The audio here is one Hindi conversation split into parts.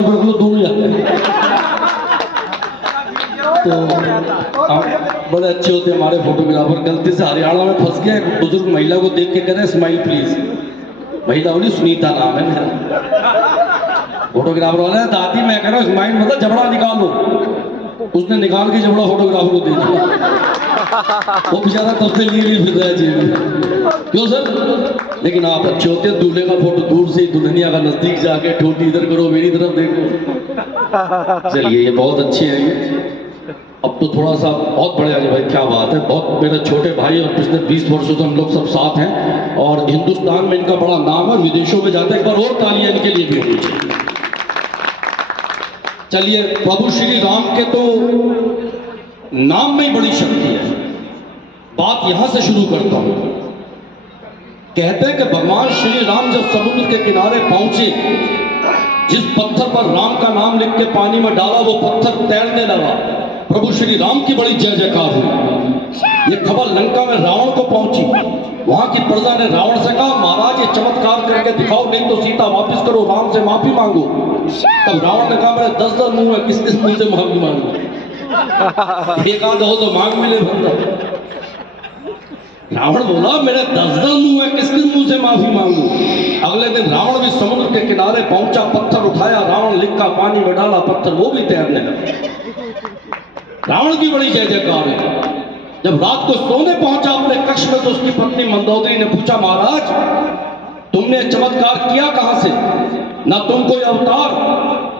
दोनों जाते हैं। तो बड़े अच्छे होते हैं हमारे फोटोग्राफर। गलती से हरियाणा में फंस गया, एक बुजुर्ग महिला को देख के कह रहे स्माइल प्लीज। महिला बोली सुनीता नाम है मेरा। फोटोग्राफर वाला है दादी मैं कह रहा हूँ स्माइल मतलब जबड़ा निकालो। उसने निकाल के जबड़ा फोटोग्राफर को दे दिया। वो बेचारा तब से लिए फिर रहा है जेब में। क्यों सर? लेकिन आप अच्छे होते हैं। दूल्हे का फोटो दूर से, दुल्हनिया का नजदीक जाके ठोटी इधर करो मेरी तरफ देखो। चलिए ये बहुत अच्छे हैं। अब तो थोड़ा सा बहुत बड़े आगे भाई, क्या बात है। बहुत मेरे छोटे भाई और पिछले 20 वर्षों से हम लोग सब साथ हैं और हिंदुस्तान में इनका बड़ा नाम है। विदेशों में जाते हैं, एक बार और तालियां इनके लिए भी होनी चाहिए। चलिए प्रभु श्री राम के तो नाम में ही बड़ी शक्ति है। बात यहां से शुरू करता हूं। कहते हैं कि भगवान श्री राम जब समुद्र के किनारे पहुंचे, जिस पत्थर पर राम का नाम लिख के पानी में डाला वो पत्थर तैरने लगा। प्रभु श्री राम की बड़ी जय जयकार हुई। ये खबर लंका में रावण को पहुंची। वहां की प्रजा ने रावण से कहा महाराज ये चमत्कार करके दिखाओ, नहीं तो सीता वापस करो, राम से माफी मांगो। तब रावण ने कहा मेरे 10 मुंह है, किस किस मुंह से माफी मांगो? एक आध हो तो मांग मिले बंदा। रावण बोला मेरे 10 मुंह है, किस किस मुंह से माफी मांगू? अगले दिन रावण भी समुद्र के किनारे पहुंचा, पत्थर उठाया, रावण लिखा पानी में डाला, पत्थर वो भी तैरने लगा। रावण की बड़ी जय जयकार है। जब रात को सोने पहुंचा अपने कक्ष में तो उसकी पत्नी मंदोदरी ने पूछा महाराज तुमने चमत्कार किया कहां से? ना तुम कोई अवतार,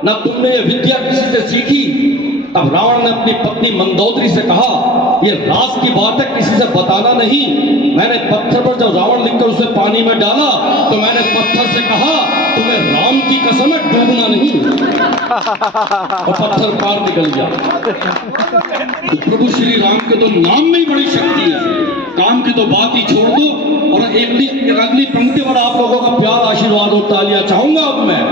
ना तुमने ये विद्या किसी से सीखी। तब रावण ने अपनी पत्नी मंदोदरी से कहा ये राज की बात है, किसी से बताना नहीं। मैंने पत्थर पर जब रावण लिखकर उसे पानी में डाला तो मैंने पत्थर से कहा तुम्हें राम की कसम है डूबना नहीं। और पत्थर पार निकल गया। तो प्रभु श्री राम के तो नाम में ही बड़ी शक्ति है। काम की तो बात ही छोड़ दो। और अगली पंक्ति पर आप लोगों का प्यार आशीर्वाद और तालियां चाहूंगा अब मैं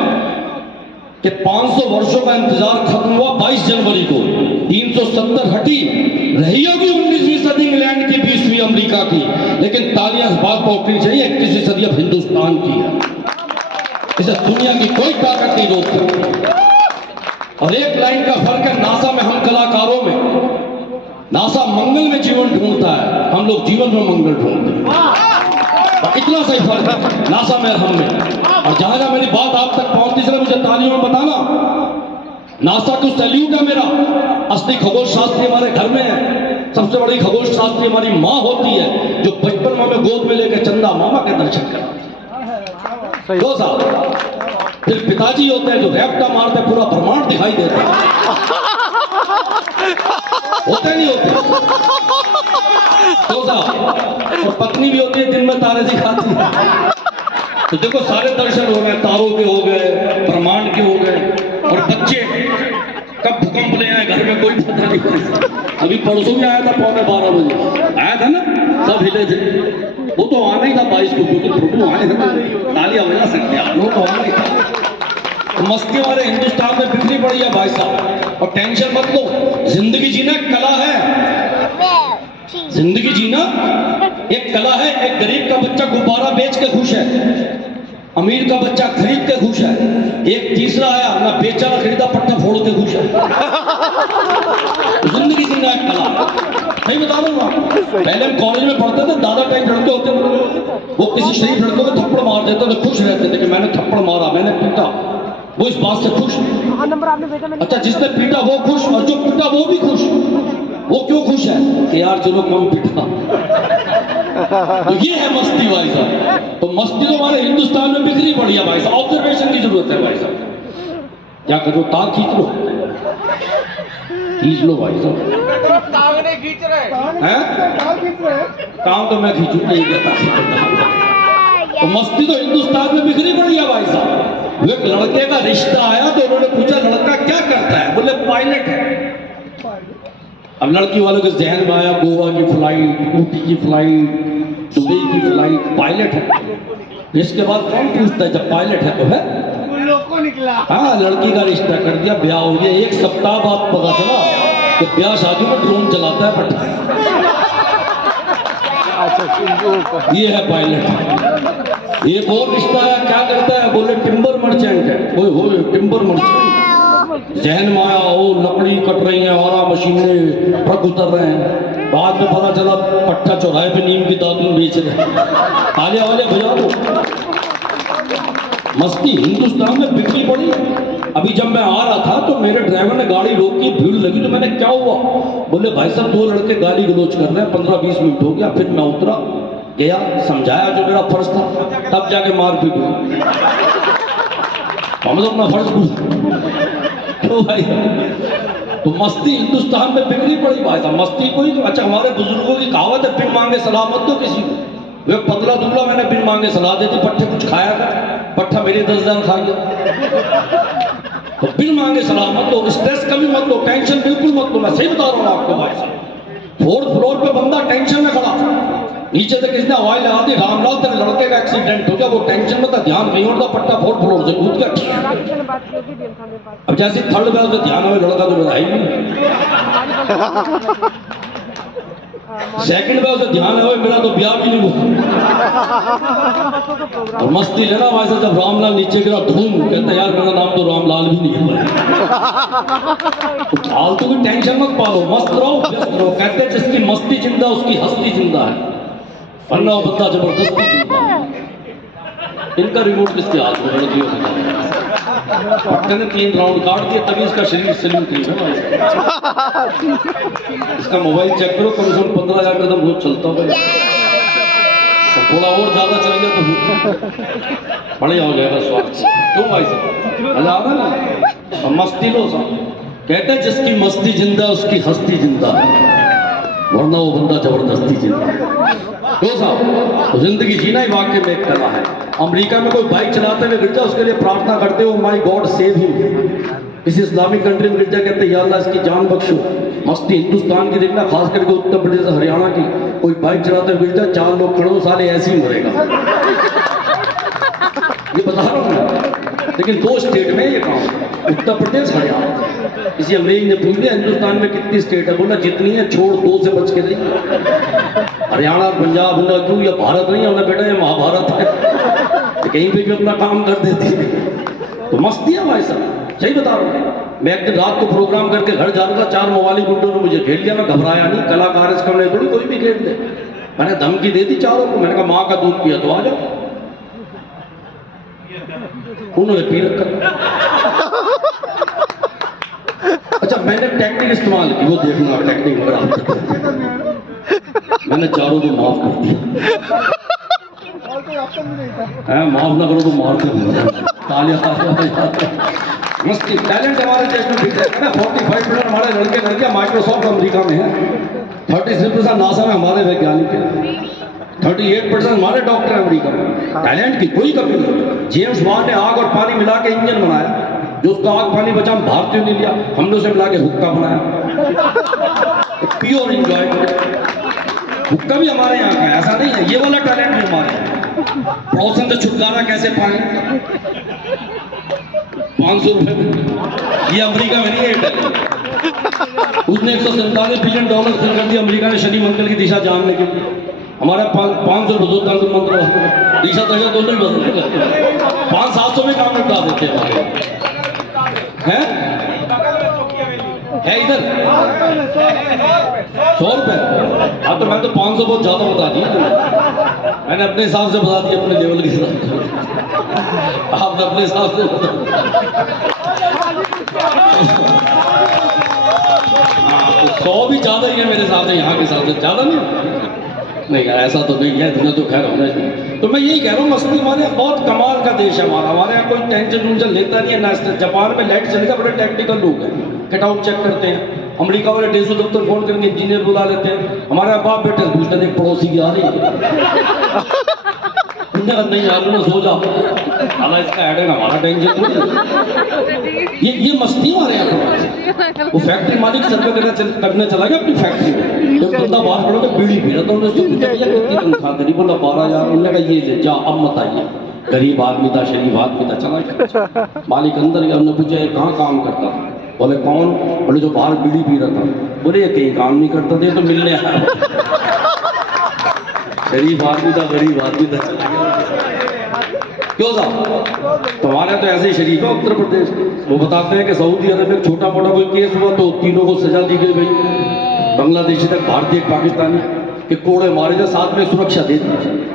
कि 500 वर्षों का इंतजार खत्म हुआ 22 जनवरी को। 370 हटी रही होगी 19वीं सदी इंग्लैंड की, 20वीं अमेरिका की, लेकिन तालियां इस बात पर उठनी चाहिए 21वीं सदी अब हिंदुस्तान की है। इसे दुनिया की कोई ताकत नहीं रोक सकती। और एक लाइन का फर्क है नासा में हम कलाकारों में। नासा मंगल में जीवन ढूंढता है, हम लोग जीवन में मंगल ढूंढते हैं। इतना सही फर्क है नासा में हम में। और जहां जहां मेरी बात आप तक पहुंचती है मुझे तालियों में बताना। नासा को सैल्यूट है मेरा। असली खगोल शास्त्री हमारे घर में है। सबसे बड़ी खगोल शास्त्री हमारी माँ होती है जो बचपन में हमें गोद में लेकर चंदा मामा के दर्शन कराती। 2 साल फिर पिताजी होते हैं जो रैप्टा मारते पूरा ब्रह्मांड दिखाई देता है। होते नहीं होते? 2 साल। और पत्नी भी होती है दिन में तारे दिखाती है। तो देखो सारे दर्शन हो गए, तारों के हो गए, ब्रह्मांड के हो गए। और बच्चे कब भूकंप ले आए घर में कोई पता नहीं। अभी परसों भी आया था 11:15 बजे आया था ना, सब हिले थे। वो तो आना ही था 22 को, क्योंकि प्रभु आए थे। तालियां बजा सकते हैं वो तो आना ही था। तो मस्ती वाले हिंदुस्तान में बिखरी पड़ी है भाई साहब। और टेंशन मत लो, जिंदगी जीना कला है। जिंदगी जीना एक कला है। एक गरीब का बच्चा गुब्बारा बेच के खुश है, अमीर का बच्चा खरीद के खुश है। एक तीसरा आया ना बेचा ना खरीदा, पट्टा फोड़ के खुश है। जिंदगी जीना एक कला। नहीं बता दूंगा, पहले हम कॉलेज में पढ़ते थे, दादा टाइप लड़के होते थे, वो किसी शरीफ लड़के को थप्पड़ मार देते थे, खुश रहते थे कि मैंने थप्पड़ मारा, मैंने पीटा। वो इस बात से खुश। अच्छा जिसने पीटा वो खुश और जो पीटा वो भी खुश। वो क्यों खुश है कि यार चलो कम पीटा। तो ये है मस्ती भाई साहब। तो मस्ती तो हमारे हिंदुस्तान में बिखरी पड़ी है भाई साहब। ऑब्जर्वेशन की जरूरत है भाई साहब। क्या करो तार खींच लो, खींच लो भाई साहब। तांगने खींच रहे हैं? काम तो मैं खींचूंगा ही कहता। तो मस्ती तो हिंदुस्तान में बिखरी पड़ी है भाई साहब। वो एक लड़के का रिश्ता आया तो उन्होंने पूछा लड़का क्या करता है? बोले पायलट है। अब लड़की वालों के जहन में आया गोवा की फ्लाइट, ऊटी की फ्लाइट, दुबई की फ्लाइट, पायलट है। इसके बाद कौन पूछता है जब पायलट है तो है को निकला। हाँ लड़की का रिश्ता कर दिया, ब्याह हो गया। 1 सप्ताह बाद पता चला कि ब्याह शादी में ड्रोन चलाता है पट्टा। ये है पायलट। एक और रिश्ता है, क्या करता है? बोले टिम्बर मर्चेंट है। टिम्बर मर्चेंट जहन में आया ओ लकड़ी कट रही है और मशीनें ट्रक उतर रहे हैं। बाद में पता चला पट्टा चौराहे पे नीम की दातुन बेच रहे हैं। तालियां वाले बजा दो। मस्ती हिंदुस्तान में बिखरी पड़ी। अभी जब मैं आ रहा था तो मेरे ड्राइवर ने गाड़ी रोकी, भीड़ लगी, तो मैंने क्या हुआ, बोले भाई साहब 2 लड़के गाली गलोच कर रहे हैं, 15-20 मिनट हो गया। फिर मैं उतरा, गया, समझाया जो मेरा फर्ज था, तब जाके मारपीट हुई। हम तो अपना फर्ज भूल तो भाई, तो मस्ती हिंदुस्तान में बिगड़ी पड़ी भाई साहब। मस्ती कोई, अच्छा हमारे बुजुर्गों की कहावत है, बिन मांगे सलाह मत दो किसी को। वे पतला दुबला मैंने बिन मांगे सलाह दी थी, पट्टे कुछ खाया कर, पट्टा मेरे 10 दान खा गया। तो बिन मांगे सलाह मत लो, स्ट्रेस कभी मत लो, टेंशन बिल्कुल मत लो। मैं सही बता रहा हूँ आपको भाई साहब। 4th फ्लोर पे बंदा टेंशन में खड़ा, नीचे से किसने हवाई लगा दी, रामलाल तेरे लड़के का एक्सीडेंट हो गया, वो टेंशन में था, ध्यान कहीं और था, पट्टा 4th फ्लोर से कूद गया। अब जैसे 3rd पे उसे ध्यान हुआ लड़का तो मेरा है ही नहीं, 2nd पे उसे ध्यान है मेरा तो ब्याह भी नहीं हुआ। और मस्ती लेना भाई साहब, जब रामलाल नीचे गिरा धूम, कहता यार मेरा नाम तो रामलाल भी नहीं है। तो फालतू की टेंशन मत पालो, मस्त रहो, व्यस्त रहो। कहते हैं जिसकी मस्ती जिंदा उसकी हस्ती जिंदा है, वरना वो बंदा जबरदस्ती जिंदा है। इनका रिमोट किसके हाथ में है? पट्टे ने 3 राउंड काट दिए, तभी इसका शरीर स्लिम थी ना। इसका मोबाइल चेक करो, कम से कम 15,000 कदम रोज चलता होगा। तो थोड़ा और ज्यादा चलेंगे तो बढ़िया हो जाएगा स्वास्थ्य। क्यों भाई साहब, मजा आ रहा ना? मस्ती लो सब। कहते हैं जिसकी मस्ती जिंदा उसकी हस्ती जिंदा है, वरना वो बंदा जबरदस्ती जिंदा। तो साहब, तो जिंदगी जीना ही वाकई में एक कला है। अमेरिका में कोई बाइक चलाते हुए गिर जाए, उसके लिए प्रार्थना करते हो माय गॉड सेव हिम। किसी इस्लामिक कंट्री में गिर जाए, कहते या अल्लाह इसकी जान बख्शो। मस्ती हिंदुस्तान की देखना, खास करके उत्तर प्रदेश हरियाणा की, कोई बाइक चलाते हुए गिर जाए, 4 लोग खड़े हो, साले ऐसे ही मरेगा। ये बता रहा हूँ मैं। लेकिन 2 स्टेट में ये काम, उत्तर प्रदेश हरियाणा। किसी अंग्रेज ने पूछ लिया हिंदुस्तान में कितनी स्टेट है, बोला जितनी है, छोड़ 2 से बच के रही। हरियाणा और पंजाब ना, क्यों ये भारत नहीं है बेटा, ये महाभारत है, कहीं पे भी अपना काम कर देती है। तो मस्ती है भाई साहब, सही बता रहा हूँ। मैं एक दिन रात को प्रोग्राम करके घर जा रहा था, 4 मवाली गुंडों ने मुझे घेर लिया। मैं घबराया नहीं, कलाकार इसका मैंने थोड़ी कोई भी घेर दे। मैंने धमकी दे दी चारों को, मैंने कहा माँ का दूध पिया तो आ जाओ। उन्होंने पी रखा। अच्छा, मैंने टेक्निक इस्तेमाल की, वो देखना टेक्निक वगैरह। मैंने चारों को माफ कर दिया। माफ ना करो तो मारते हैं। मस्ती टैलेंट हमारे देश में दिख रहा है ना। 45% हमारे लड़के लड़कियां माइक्रोसॉफ्ट अमेरिका में है, 36% नासा में हमारे वैज्ञानिक हैं, 38% हमारे डॉक्टर अमेरिका में। टैलेंट की कोई कमी नहीं। जेम्स बॉन्ड ने आग और पानी मिला के इंजन बनाया, जो उसका आग पानी बचा हम भारतीयों ने लिया, हमने उसे मिला के हुक्का बनाया। Pure enjoyment. हुक्का भी हमारे यहाँ का है, ऐसा नहीं है। ये वाला टैलेंट भी हमारे यहाँ। पड़ोसन से छुटकारा कैसे पाए, 500 रुपए में। ये अमेरिका में नहीं है। उसने $147 बिलियन खर्च कर दिया अमेरिका ने शनि मंगल की दिशा जानने के लिए। हमारा 500 तंत्र मंत्र दिशा दशा दोनों ही बदल 500-700 में काम निपटा देते हैं। है इधर 100 रुपए। हाँ तो मैं तो 500 बहुत ज्यादा बता दिया। मैंने अपने हिसाब से बता दिया, अपने लेवल के हिसाब से। आपने अपने हिसाब से बता। हाँ तो 100 भी ज्यादा ही है मेरे हिसाब से, यहाँ के हिसाब से ज्यादा नहीं यार, ऐसा तो नहीं है, इतना तो खैर होना चाहिए। तो मैं यही कह रहा हूँ, मस्ती हमारे यहाँ बहुत कमाल का देश है हमारा। हमारे यहाँ कोई टेंशन वूंशन लेता नहीं है ना। जापान में लाइट चलेगा, बड़े टेक्निकल लोग हैं, कटआउट चेक करते हैं। अमेरिका वाले डेसो दफ्तर फोन करके इंजीनियर बुला लेते हैं। हमारे बाप बेटे पूछते थे पड़ोसी की आ रही है, नहीं यार ना सो जाओ, हालांकि इसका हेडेक हमारा टेंशन थोड़ी। ये मस्ती हमारे यहाँ। वो फैक्ट्री मालिक सर्वे करने चला गया अपनी फैक्ट्री में, जब बंदा बाहर खड़ा होकर बीड़ी पी रहा था, उन्होंने पूछा कितनी तनख्वाह तेरी, बोला 12,000। उन्होंने कहा ये ले जा, अब मत आइए। गरीब आदमी था, शरीफ आदमी था, चला गया। मालिक अंदर गया, उन्होंने पूछा ये कहाँ काम करता था? बोले कौन? बोले जो बाहर बीड़ी पी रहा था। बोले ये कहीं काम नहीं करता था, तो मिलने आया। शरीफ आदमी था, गरीब आदमी था, चला गया। क्यों साहब? तुम्हारे तो ऐसे ही शरीफ है उत्तर प्रदेश। वो बताते हैं कि सऊदी अरब में छोटा मोटा कोई केस हुआ तो तीनों को सजा दी गई भाई। बांग्लादेशी तक भारतीय पाकिस्तानी के कोड़े मारे जाए, साथ में सुरक्षा दे दी।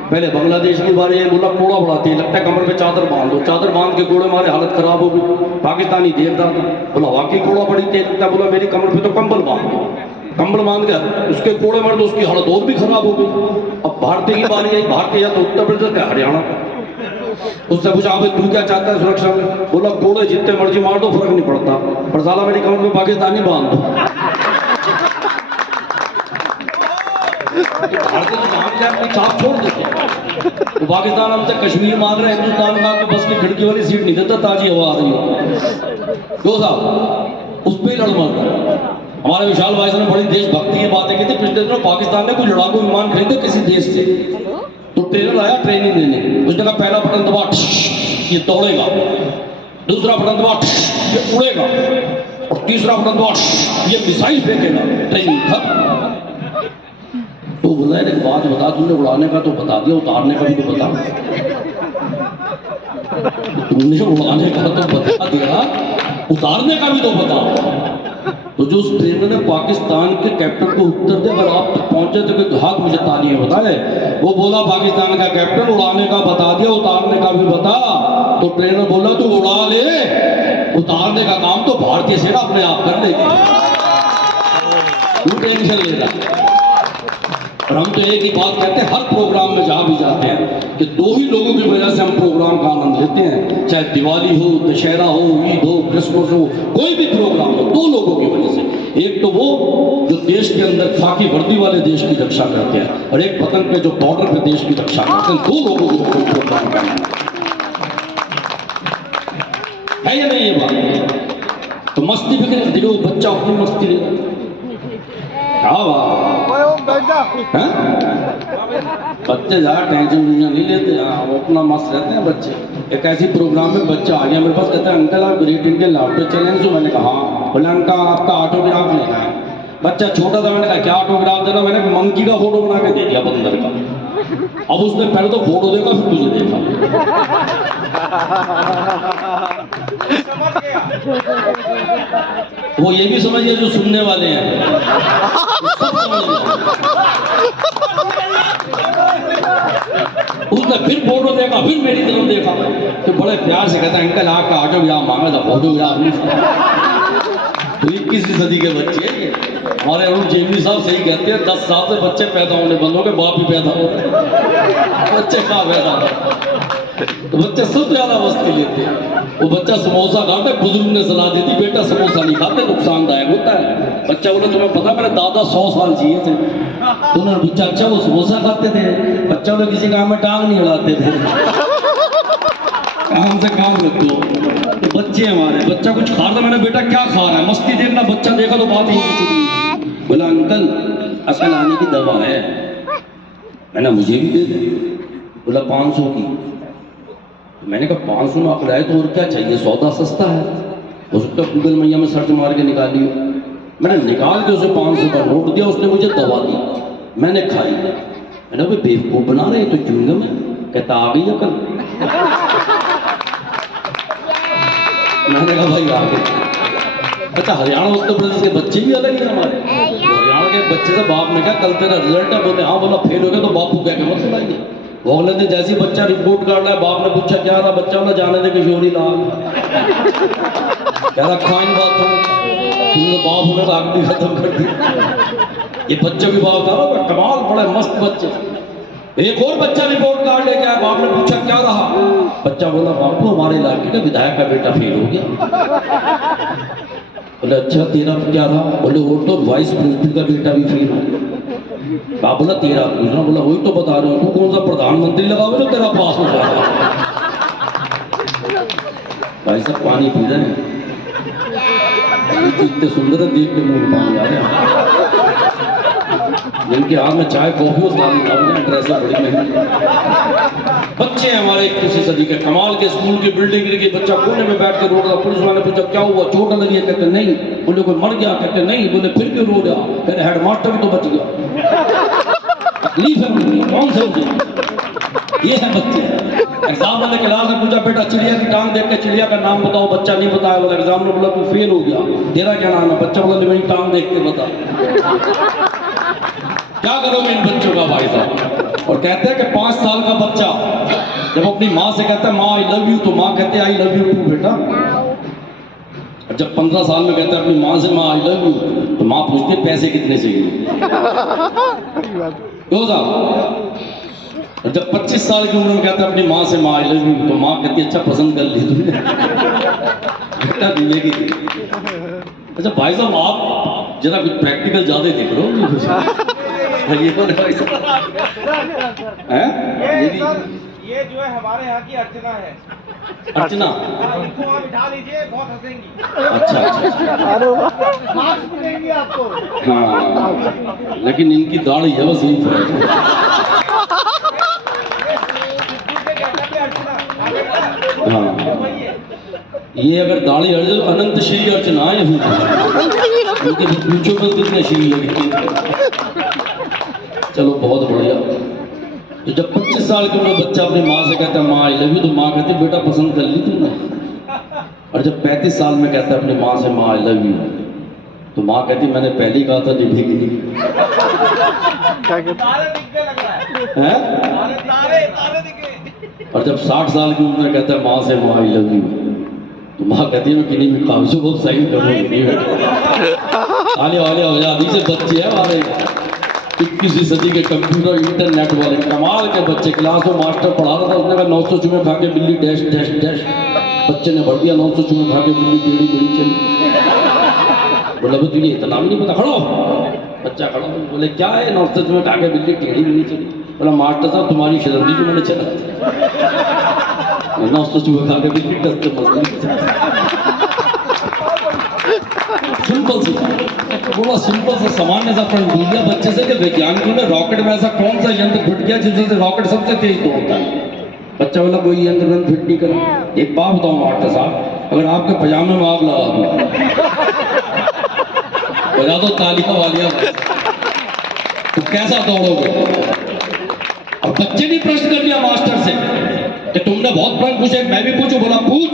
पहले बांग्लादेश की बारी है, बोला कोड़ा बढ़ाती है, लगता है कमर पे चादर बांध दो, चादर बांध के कोड़े मारे, हालत खराब हो गई। पाकिस्तानी देख रहा था, बोला वाकई कोड़ा बड़ी तेज लगता है, बोला मेरी कमर पे तो कंबल बांध दो, कंबल बांध गया, उसके कोड़े मारे तो उसकी हालत और भी खराब हो गई। अब भारतीय की बारी आई, भारतीय या तो उत्तर प्रदेश का हरियाणा। उससे पूछा भाई तू क्या चाहता है सुरक्षा में? बोला कोड़े जितने मर्जी मार दो फर्क नहीं पड़ता, पर साला मेरी कमर में पाकिस्तानी बांध दो। भारतीय तो जान के अपनी छाप छोड़ देते हैं। तो पाकिस्तान हमसे कश्मीर मांग रहे हैं, हिंदुस्तान का तो बस की खिड़की वाली सीट नहीं देता, ताजी हवा आ रही हो। क्यों साहब? उस पर ही लड़ मरता। हमारे विशाल भाई साहब ने बड़ी देशभक्ति की बातें की थी। पिछले दिनों पाकिस्तान ने कोई लड़ाकू विमान खरीदे किसी देश से, तो ट्रेनर आया ट्रेनिंग देने। उसने कहा पहला बटन दबा, ये दौड़ेगा, दूसरा बटन दबा, ये उड़ेगा, और तीसरा बटन दबा, ये मिसाइल फेंकेगा। ट्रेनिंग खत्म। तो बोला एक बात बता, तुमने उड़ाने का तो बता दिया, उतारने का भी तो बता। तुमने उड़ाने का तो बता दिया, उतारने का भी तो बता। तो जो उस ट्रेनर ने पाकिस्तान के कैप्टन को उत्तर दे, अगर आप तक पहुंचे तो कोई घात मुझे तालियां बताए। वो बोला पाकिस्तान का कैप्टन उड़ाने का बता दिया, उतारने का भी बता। तो ट्रेनर बोला तू उड़ा ले, उतारने का काम तो भारतीय सेना अपने आप कर लेगी, तू टेंशन ले रहा। और हम तो एक ही बात कहते हैं हर प्रोग्राम में जहाँ भी जाते हैं कि दो ही लोगों की वजह से हम प्रोग्राम का आनंद लेते हैं, चाहे दिवाली हो, दशहरा हो, ईद हो, क्रिसमस हो, कोई भी प्रोग्राम हो, दो लोगों की वजह से। एक तो वो जो देश के अंदर खाकी वर्दी वाले देश की रक्षा करते हैं, और एक पतंग पे जो बॉर्डर पे देश की रक्षा करते हैं। दो लोगों को प्रोग्राम करना है या नहीं ये बात? तो मस्ती भी करें, देखो बच्चा अपनी मस्ती ले, क्या बात, बच्चे ज़्यादा टेंशन नहीं लेते, वो अपना मस्त रहते हैं बच्चे। एक ऐसी प्रोग्राम में बच्चा आ गया मेरे पास, कहता है अंकल आप ग्रेट इंडियन लैपटॉप चैलेंज हो? मैंने कहा हाँ। बोला अंकल आपका ऑटोग्राफ लेना है। बच्चा छोटा था, मैंने कहा क्या ऑटोग्राफ देना? मैंने मंकी का फोटो बना के दे दिया, बंदर का। अब उसने पहले तो फोटो देखा, फिर तुझे देखा। वो ये भी समझ गया जो सुनने वाले हैं, उसने फिर फोटो देखा, फिर मेरी तरफ देखा, तो बड़े प्यार से कहता है अंकल आपका ऑटोग्राफ मांगा था, फोटोग्राफ नहीं। तो 21वीं सदी के बच्चे, हमारे अरुण जेटली साहब सही कहते हैं 10 साल से बच्चे पैदा होने बंद हो गए, बाप ही पैदा हो रहे, बच्चे कहाँ पैदा हो? तो बच्चे सब ज्यादा मस्ती लेते हैं। वो बच्चा समोसा खाता है, बुजुर्ग ने सलाह दी थी बेटा समोसा नहीं खाते, नुकसानदायक होता है। बच्चा बोला तुम्हें पता मेरे दादा 100 साल जिए थे। तो उन्होंने पूछा अच्छा वो समोसा खाते थे? बच्चा बोले किसी काम में टांग नहीं अड़ाते थे, काम से काम रखो। तो बच्चे हमारे, बच्चा कुछ खा रहा, मैंने बेटा क्या खा रहा है? मस्ती देखना, बच्चा देखा तो बात ही नहीं। बोला अंकल अकल आने की दवा है। मैंने मुझे भी दे दे। बोला 500 की। मैंने कहा 500 में अकल आए तो और क्या चाहिए, सौदा सस्ता है, हो सकता है गूगल मैया में सर्च मार के निकालिए। मैंने निकाल के उसे 500 का नोट दिया, उसने मुझे दवा दी, मैंने खाई। मैंने भाई बेवकूफ बना रहे तो च्युइंगम है। कहता आ गई अकल। मैंने कहा भाई आ गई। अच्छा हरियाणा उत्तर प्रदेश के बच्चे भी अलग हैं हमारे। हरियाणा के बच्चे से बाप ने कहा कल तेरा रिजल्ट है, बोले हाँ। बोला फेल हो गया तो बापू कह के मत सुनाइए। भोगले ने जैसी बच्चा रिपोर्ट कार्ड लाया, बाप ने पूछा क्या रहा? बच्चा बोला जाने दे किशोरी लाल। कह रहा खाइन बात हो, तुमने बाप ने राग भी खत्म कर दी। ये बच्चे भी बाप था, कमाल, बड़े मस्त बच्चे। एक और बच्चा रिपोर्ट कार्ड लेके आया, बाप ने पूछा क्या रहा? बच्चा बोला बापू हमारे इलाके का विधायक का बेटा फेल हो गया। बोले अच्छा तेरा क्या रहा? बोले वो तो वाइस प्रिंसिपल का बेटा भी फेल हो गया। बाप बोला तेरा पूछना? बोला वही तो बता रहा हूँ, तू कौन सा प्रधानमंत्री लगा हुआ जो तेरा पास हो जाएगा? भाई साहब पानी पी रहे हैं, इतने सुंदर है देख के मुंह में पानी आ रहा है। जिनके हाथ में चाय कॉफी और पानी का ड्रेस बड़ी महंगी। बच्चे हमारे 21वीं सदी के कमाल के स्कूल की बिल्डिंग गिर गई, बच्चा कोने में बैठ कर रो रहा। पुलिस वाले पूछा क्या हुआ, चोट लगी है? कहते नहीं। बोले कोई मर गया? कहते नहीं। बोले फिर क्यों रो रहा? कहते हेडमास्टर भी तो बच गया। तकलीफ है मुझे, कौन से ये है बच्चे। एग्जाम वाले क्लास में पूछा बेटा चिड़िया की टांग देख के चिड़िया का नाम बताओ, बच्चा नहीं बताया। बोला एग्जाम में बोला तू फेल हो गया, तेरा क्या नाम है? बच्चा बोला मेरी टांग देख के बता। क्या करोगे इन बच्चों का भाई साहब? और कहते हैं कि 5 साल का बच्चा जब अपनी माँ से कहता है माँ आई लव यू, तो माँ कहते हैं आई लव यू टू बेटा। और जब 15 साल में कहता है अपनी माँ से माँ आई लव यू, तो माँ पूछती है पैसे कितने चाहिए? क्यों साहब? और जब 25 साल की उम्र में कहता है अपनी माँ से माँ आई लव यू, तो माँ कहती है अच्छा पसंद कर ली तुमने बेटा दूल्हे की। अच्छा भाई साहब आप जरा कुछ प्रैक्टिकल ज्यादा देख रहे हो। ये कौन है भाई साहब? हैं? ये जो है हमारे यहाँ की अर्चना है। अर्चना? इनको आप बिठा लीजिए, बहुत हंसेंगी। अच्छा। मार्क्स मिलेंगे आपको। हाँ लेकिन इनकी दाढ़ी है बस यही फर्क है। हाँ ये अगर दाढ़ी हट जाए तो अनंत श्री अर्चना है उनके पूछो बस कितने श्री लगे। चलो बहुत बढ़िया। तो जब 25 साल की उम्र बच्चा अपनी माँ से कहता है माँ आई लव यू, तो माँ कहती है बेटा पसंद कर ली तुमने। और जब 35 साल में कहता है अपनी माँ से माँ आई लव यू, तो माँ कहती मैंने पहले ही कहा था निभेगी नहीं। और जब 60 साल की उम्र में कहता है माँ से माँ आई लव यू, तो माँ कहती है मैं किन्हीं भी कागजों को सही करूँगी। आने वाले आज़ादी से बच्चे हैं हमारे 21वीं सदी के कंप्यूटर इंटरनेट वाले कमाल के बच्चे। क्लास में मास्टर पढ़ा रहा था, उसने कहा 900 चूहे खा के बिल्ली डैश डैश डैश। बच्चे ने भर दिया 900 चूहे खा के बिल्ली टेढ़ी मेढ़ी चली। बोला तुझे इतना भी नहीं पता? खड़ो। बच्चा खड़ा हो। बोले क्या है? 900 चूहे खा के बिल्ली टेढ़ी मेढ़ी चली। बोला मास्टर साहब तुम्हारी शर्दी जो मैंने चला 900 चूहे खा के बिल्ली डरते मजदूरी। सिंपल सी बोला, सिंपल सा सामान्य सा प्रश्न पूछ दिया बच्चे से कि वैज्ञानिकों ने रॉकेट में ऐसा कौन सा यंत्र फिट किया जिससे रॉकेट सबसे तेज दौड़ता है? बच्चा बोला कोई यंत्र फिट नहीं करा। एक बात बताऊं मास्टर साहब, अगर आपके पजामे में आग लगा दूं, बजा दो तालियां वालियां, तो कैसा दौड़ोगे? और बच्चे ने प्रश्न कर लिया मास्टर से कि तुमने बहुत प्रश्न पूछे, मैं भी पूछूं? बोला पूछ।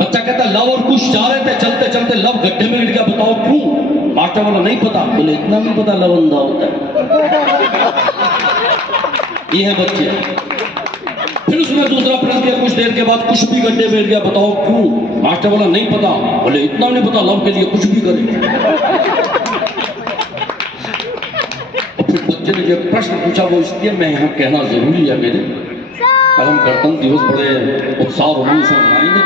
बच्चा कहता लव और कुश जा रहे थे, चलते चलते लव गड्ढे में गिर गया, बताओ क्यों? मास्टर बोला नहीं पता। बोले इतना नहीं पता लव अंधा होता है। ये है बच्चे। फिर उसने दूसरा प्रश्न किया कुछ देर के बाद, कुछ भी गड्ढे में गिर गया, बताओ क्यों? मास्टर बोला नहीं पता। बोले इतना नहीं पता लव के लिए कुछ भी करे। और फिर बच्चे ने जो प्रश्न पूछा वो इसलिए मैं यहाँ कहना जरूरी है मेरे, कल हम गणतंत्र दिवस बड़े उत्साह और उमंग से मनाएंगे।